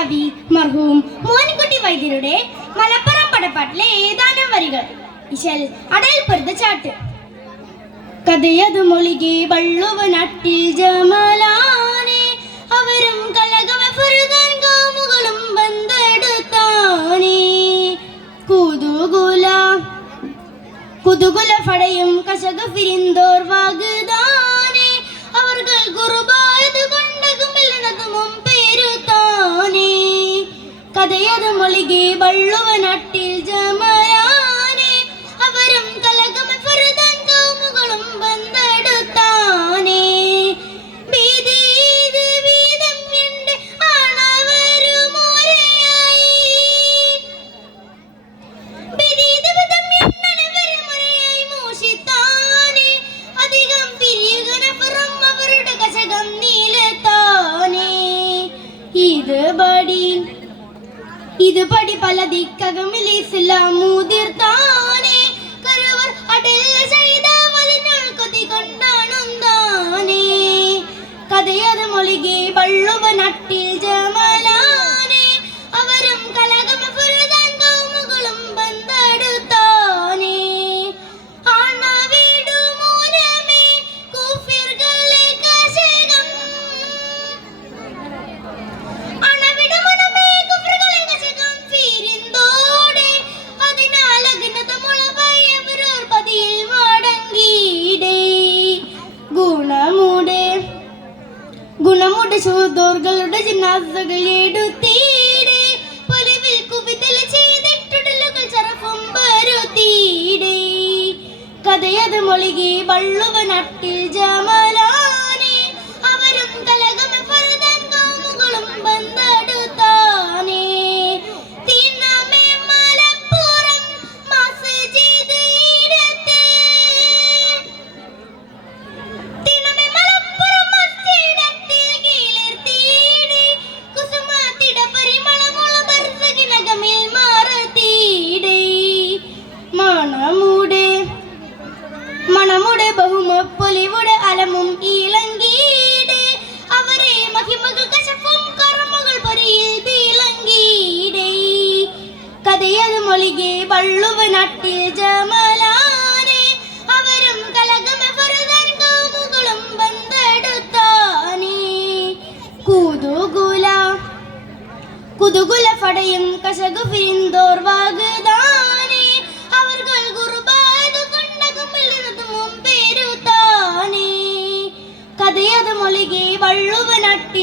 കവി മർഹൂം മോഹൻകുട്ടി വൈദ്യരുടെ മലപ്പുറം പടപ്പാട്ടിലെ ഏതാനും വരികൾ. ഇശൽ അടയിൽ പൊരുത്തച്ചാട്ട്. കഥയതു മൊഴികെ വള്ളുവനാട്ടിൽ ജമലാനെ അവരും കലകമ ഫുർദാൻ കാമുകളും ബന്ധെടുത്താനേ കുതുകുല ഫടയും കശക ഫിരിന്തോർ വാഗ്ദാനെ അവർകൾ കുർബായത് കൊണ്ടകുമില്ലെന്നതും പേരുത്താനേ കഥയതു മൊഴികെ വള്ളുവനാട്ടിൽ ജമലാനെ അവരും കലകമ ഫുർദാൻ കാമുകളും ബന്ധെടുത്താനേ ഇത് പടി പല ദിക്കകമിൽ ഇസ്ലാം മുതിർത്താനേ കരുവർ അടൽ ചെയ്തവതിനാൾ കൊതി കൊണ്ടാണുന്താനേ കഥയത് മൊഴികെ വള്ളുവനാട്ടിൽ ജമലാനെ അവരും കലകമ ഫുർദാൻ കൗമുകളും ബന്ധെടുത്താനേ ഗുണമുടെ ശൂദോർകളുടെ ജനാസകൾ എടുത്തീടെ പൊലിവിൽ കുവിതൽ ചെയ്തിട്ടുടലുകൾ ചറഫും വരുത്തീടെ കഥയത് മൊഴികെ വള്ളുവനാട്ടിൽ ജമലാനെ അവരും കലകമ ഫുർദാൻ കൗമുകളും ബന്ധെടുത്താനേ തിണ്ണമേ മലപ്പുറം മസ്ജിദ് ഇടത്തെ മണമുടെ ബഹുമപ്പൊലിവുടെ അലമും ഈലങ്കീടെ അവരെ മഹിമകൾ കശപ്പും കർമ്മകൾ പൊരിയിൽ തീലങ്കീടെ കഥയത് മൊഴികെ വള്ളുവനാട്ടിൽ ജമലാനെ അവരും കലകമ ഫുർദാൻ കൗമുകളും ബന്ധെടുത്താനേ കുതുകുല ഫടയും കശകു ഫിരിന്തോർ വാഗ്ദാനെ അവർകൾ കുർബായത് കൊണ്ടകുമില്ലെന്നതും പേരുത്താനേ കഥയത് മൊഴികെ വള്ളുവനാട്ടിൽ